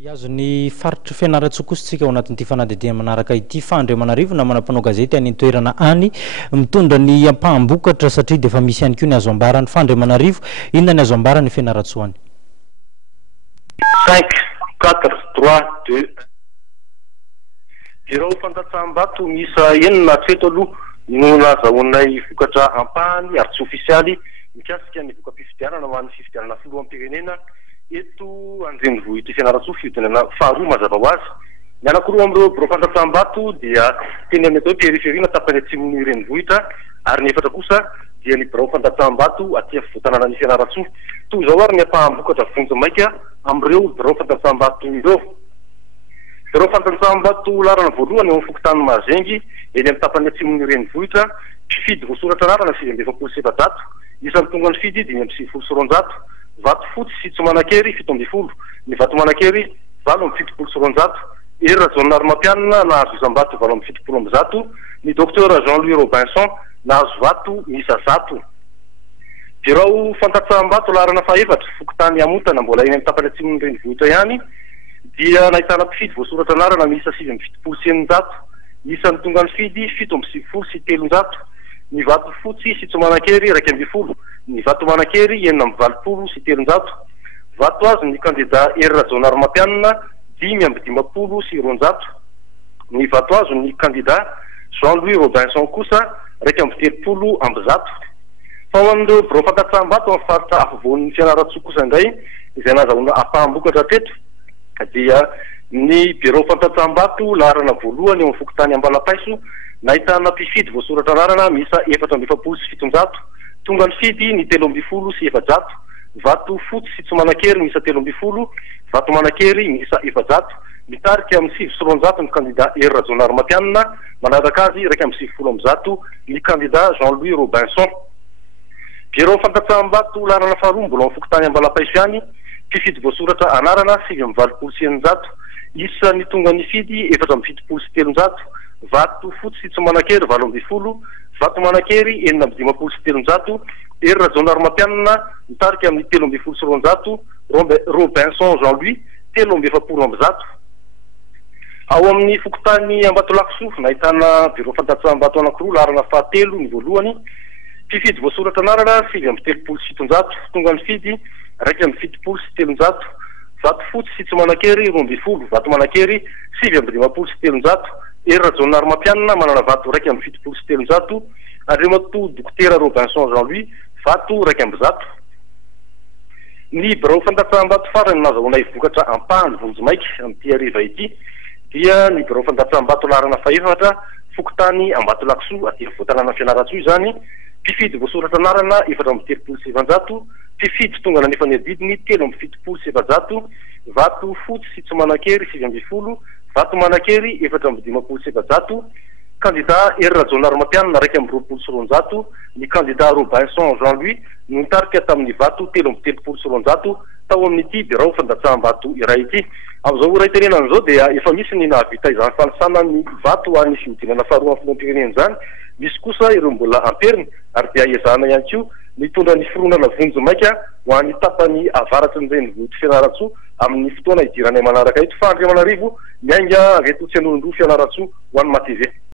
Iazony faritry fianaratsoa kosintsika ao anatin'ity fanadidina manaraka ity Fandriamanarivo na manampanao gazety any toerana any mitondra ny ampahambokatra satria dia efa misy ihany koa ny azo ambarany Fandriamanarivo. Inona ny azo ambarany fianaratsoany? 5 4 3 2 Bureau fantatsam-bato misa enina hatreto aloha no nazahoanay vokatra ampahany ary tsy ofisialy mikasika ny voka-pifidianana ho an'ny fifidianana filoham-pirenena eto andrenivohitra fianaratsoa fiodinana faharoa mazava ho azy. Ny anankiroa amin'ireo bureau fantatsam-bato dia teny amin'ny atao periferina tapany atsimon'ny renivohitra ary ny efatra kosa dia ny bureau fantatsam-bato aty afovoantanana ny fianaratsoa. Toy izao ary ny ampahambokatra vonjy maika amin'ireo bureau fantatsam-bato ireo. Bureau fantatsam-bato larana voalohany eo amin'ny fokontany Mazengy eny amin'ny tapany atsimon'ny renivohitra, mpifidy voasoratra anarana 527, isan'ny tonga ny fidy 520. Vato fotsy sy tsomanakely 720, ny vato manakely 770. Era zonary mampianina nahazo isam-bato 770, ny docteur Jean-Louis Robinson nahazo vato isa 100. Bureau fantatsam-bato larana fahaefatra fokontany Amotana mbola eny amin'ny tapany atsimon'ny renivohitra ihany dia nahitana mpifidy voasoratra anarana miisa 770, isan'ny tonga ny fidy 770 sy 300. Ny vato fotsy sy tsomanakely 220, ny vato manakely 920 sy 300. Vato azo ny candidat Era zonary mampianina 520 sy 200. Ny vato azo ny candidat Jean-Louis Robinson kosa 230. Fa ho amin'ireo bureau fantatsam-bato amin'ny faritra afovoan'ny fianaratsoa kosa indray izay nazahoana ampahambokatra teto dia ny bureau fantatsam-bato larana voalohany eo amin'ny fokontany Ambalapaiso nahitana mpifidy voasoratra anarana miisa 420 sy 700, tonga ny fidy ny 320 sy 700. Vato fotsy sy tsomanakely miisa 320, vato manakely miisa 700. Mitarika amin'ny 700 ny candidat Era zonary mampianina, manaraka azy 120 ny candidat Jean-Louis Robinson. Bureau fantatsam-bato larana faharoa mbola amin'ny fokontany Ambalapaiso ihany, mpifidy voasoratra anarana 520 sy 900, isan'ny tonga ny fidy 470 sy 300. Vato fotsy sy tsomanakely 820, vato manakely 920 sy 300. Era zonary mampianina mitarika amin'ny 320 sy 200, Robinson Jean-Louis 370. Ao amin'ny fokontany Ambatolakisoa nahitana bureau fantatsam-bato anankiroa larana fahatelo ny voalohany, mpifidy voasoratra anarana 530 sy 700, tonga ny fidy 270 sy 300. Vato fotsy sy tsomanakely 220, vato manakely 720 sy 300. Era zonary mampianina manana vato 270 sy 300, Andriamatoa Dokotera Robinson Jean-Louis vato 200. Ny bureau fantatsam-bato farany nazahoana vokatra ampahany vonjy maika amin'ity hariva ity dia ny bureau fantatsam-bato larana fahaefatra fokontany Ambatolakisoa aty afovoantanana fianaratsoa izany, mpifidy voasoratra anarana 430 sy 700, mpifidy tonga nanefa ny adidiny 370 sy 700. Vato fotsy sy tsomanakely 720, vato manakely 420 sy 700. Candidat Era zonary mampianina 220 sy 200, ny candidat Robinson Jean-Louis no nitarika tamin'ny vato 330 sy 200 tao amin'ity bureau fantatsam-bato iray ity. Amin'izao ray tenenana izao dia efa misy ny nahavita izany fanisana ny vato ho an'ny fiodinana faharoa amin'ny filoham-pirenena izany. Misy kosa ireo mbola amperiny ary dia iazana ihany koa mitondra ny fironana vonjy maika ho an'ny tapany avaratsy ny renivohitra fianaratsoa amin'ny fotoana idiranay manaraka eto. Fandriamanarivo miainga reto tsy an'olon-droa fianaratsoa ho an'ny Matv.